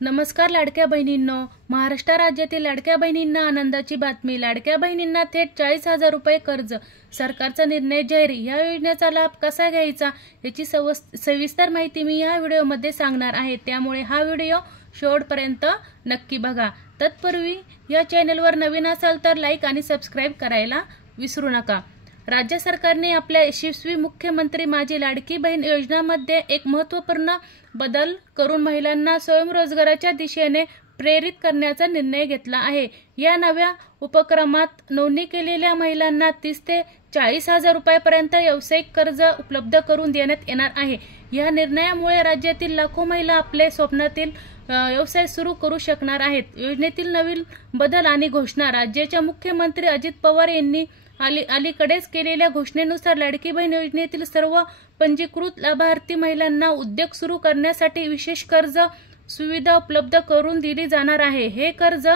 नमस्कार लाडक्या बहिणींनो, महाराष्ट्र राज्यातील लाडक्या बहिणींना आनंदाची बातमी। लाडक्या बहिणींना थेट 40,000 रुपये कर्ज, सरकारचा निर्णय जाहीर। या योजनेचा लाभ कसा घ्यायचा याची सविस्तर माहिती मी या व्हिडिओमध्ये सांगणार आहे, त्यामुळे हा व्हिडिओ शेवटपर्यंत नक्की बघा। तत्पूर्वी या चॅनलवर नवीन असाल तर लाईक आणि सबस्क्राइब करायला विसरू नका। राज्य सरकारने आपल्या यशस्वी मुख्यमंत्री माझी लाडकी बहीण योजनेमध्ये एक महत्त्वपूर्ण बदल करून महिलांना स्वयंरोजगाराच्या दिशेने प्रेरित करण्याचा निर्णय घेतला आहे। या नव्या उपक्रमात नोंदणी केलेल्या महिलांना 30 ते 40,000 रुपयांपर्यंत व्यावसायिक कर्ज उपलब्ध करून देण्यात येणार आहे। या निर्णयामुळे राज्यातील लाखो महिला आपले स्वप्नातील व्यवसाय सुरू करू शकणार आहेत। योजनेतील नवीन बदल आणि घोषणा। राज्याचे मुख्यमंत्री अजित पवार यांनी अलीकडेच केलेल्या घोषणेनुसार लाडकी बहीण योजनेतील सर्व पंजीकृत लाभार्थी महिलांना उद्योग सुरू करण्यासाठी विशेष कर्ज सुविधा उपलब्ध करून दिली जाणार आहे। हे कर्ज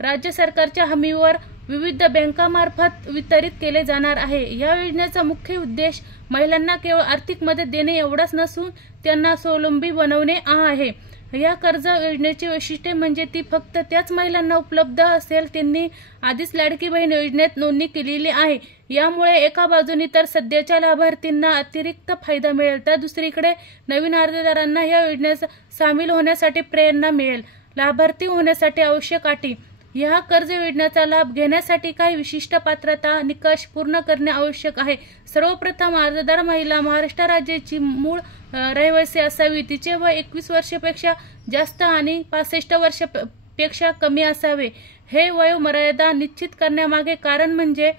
राज्य सरकारच्या हमीवर विविध बँकांमार्फत वितरित केले जाणार आहे। या योजनेचा मुख्य उद्देश महिलांना केवळ आर्थिक मदत देणे एवढाच नसून त्यांना स्वावलंबी बनवणे हा आहे। या कर्ज योजनेची वैशिष्ट्ये म्हणजे ती फक्त त्याच महिलांना उपलब्ध असेल त्यांनी आधीच लाडकी बहीण योजनेत नोंदणी केलेली आहे। यामुळे एका बाजूने तर सध्याच्या लाभार्थींना अतिरिक्त फायदा मिळेल, तर दुसरीकडे नवीन अर्जदारांना या योजनेत सामील होण्यासाठी प्रेरणा मिळेल। लाभार्थी होण्यासाठी आवश्यक अटी। या कर्ज योजनेचा लाभ घेण्यासाठी काही विशिष्ट पात्रता निकष पूर्ण करणे आवश्यक आहे। सर्वप्रथम अर्जदार महिला महाराष्ट्र राज्याची मूळ रहिवासी असावी, तिचे वय 21 वर्षापेक्षा जास्त आणि 65 वर्षापेक्षा कमी असावे। हे वय मर्यादा निश्चित करण्यामागे कारण म्हणजे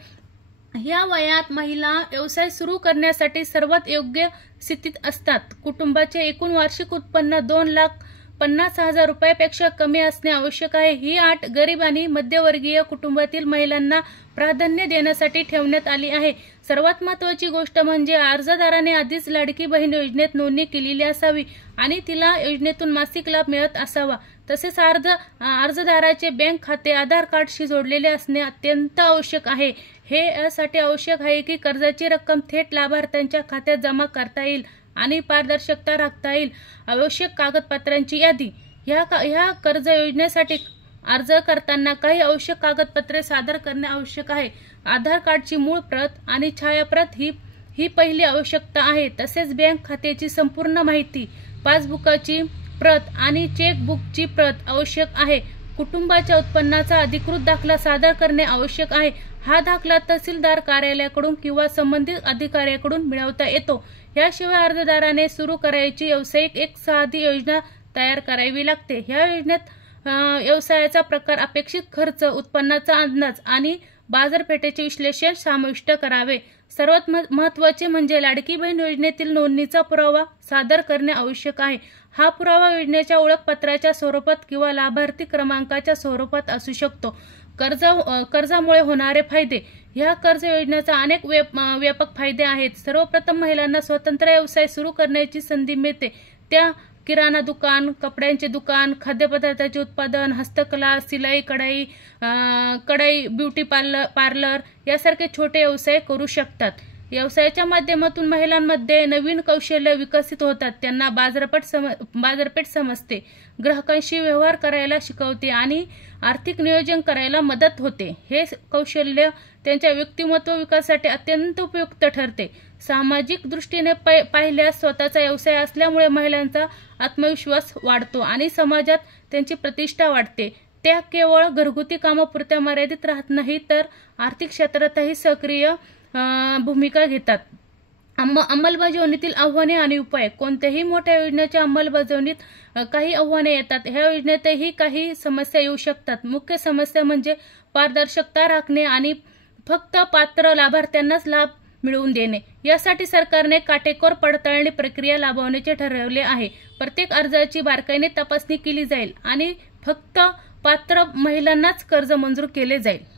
या वयात महिला व्यवसाय सुरू करण्यासाठी सर्वात योग्य स्थितीत असतात। कुटुंबाचे एकूण वार्षिक उत्पन्न 2,50,000 रुपयांपेक्षा कमी असणे आवश्यक आहे। ही अट गरीब आणि मध्यमवर्गीय कुटुंबातील महिलांना प्राधान्य देण्यासाठी ठेवण्यात आली आहे। सर्वात महत्त्वाची गोष्ट म्हणजे अर्जदाराने आधीच लाडकी बहीण योजनेत नोंदणी केलेली असावी आणि तिला योजनेतून मासिक लाभ मिळत असावा। तसेच अर्जदाराचे बँक खाते आधार कार्डशी जोडलेले असणे अत्यंत आवश्यक आहे। हे यासाठी आवश्यक आहे की कर्जाची रक्कम थेट लाभार्थ्यांच्या खात्यात जमा करता येईल आणि पारदर्शकता राखता येईल। आवश्यक कागदपत्रांची यादी। ह्या कर्ज योजनेसाठी अर्ज करताना काही आवश्यक कागदपत्रे सादर करणे आवश्यक आहे। आधार कार्डची मूळ प्रत आणि छायाप्रत ही पहिली आवश्यकता आहे। तसेच बँक खात्याची संपूर्ण माहिती, पासबुकाची प्रत आणि चेकबुकची प्रत आवश्यक आहे। कुटुंबाच्या उत्पन्नाचा अधिकृत दाखला सादर करणे आवश्यक आहे। हा दाखला तहसीलदार कार्यालयाकडून किंवा संबंधित अधिकाऱ्याकडून मिळवता येतो। याशिवाय अर्जदाराने सुरू करायची व्यावसायिक एक साधी योजना तयार करावी लागते। या योजनेत व्यवसायाचा प्रकार, अपेक्षित खर्च, उत्पन्नाचा अंदाज आणि बाजारपेठेचे विश्लेषण समाविष्ट करावे। सर्वात महत्त्वाचे म्हणजे लाडकी बहीण योजनेतील नोंदणीचा पुरावा सादर करणे आवश्यक आहे। हा पुरावा योजनेच्या ओळखपत्राच्या स्वरूपात किंवा लाभार्थी क्रमांकाच्या स्वरूपात असू शकतो। कर्जामुळे होणारे फायदे। या कर्ज योजनेचा अनेक व्यापक फायदे आहेत। सर्वप्रथम महिलांना स्वतंत्र व्यवसाय सुरू करण्याची संधी मिळते। त्या किराणा दुकान, कपड्यांचे दुकान, खाद्यपदार्थाचे उत्पादन, हस्तकला, सिलाई, कढाई, ब्युटी पार्लर यासारखे छोटे व्यवसाय करू शकतात। व्यवसायाच्या माध्यमातून महिलांमध्ये नवीन कौशल्य विकसित होतात, त्यांना बाजारपेठ समजते, ग्राहकांशी व्यवहार करायला शिकवते आणि आर्थिक नियोजन करायला मदत होते। हे कौशल्य त्यांच्या व्यक्तिमत्व विकासासाठी अत्यंत उपयुक्त ठरते। सामाजिक दृष्टीने पाहिल्यास स्वतःचा व्यवसाय असल्यामुळे महिलांचा आत्मविश्वास वाढतो आणि समाजात त्यांची प्रतिष्ठा वाढते। त्या केवळ घरगुती कामापुरत्या मर्यादित राहत नाही, तर आर्थिक क्षेत्रातही सक्रिय भूमिका घेतात। अंमलबजावणीतील आव्हाने आणि उपाय। कोणत्याही मोठ्या योजनेच्या अंमलबजावणीत काही आव्हाने येतात। ह्या योजनेतही काही समस्या येऊ शकतात। मुख्य समस्या म्हणजे पारदर्शकता राखणे आणि फक्त पात्र लाभार्थ्यांनाच लाभ मिळवून देणे। यासाठी सरकारने काटेकोर पडताळणी प्रक्रिया राबवण्याचे ठरवले आहे। प्रत्येक अर्जाची बारकाईने तपासणी केली जाईल आणि फक्त पात्र महिलांनाच कर्ज मंजूर केले जाईल।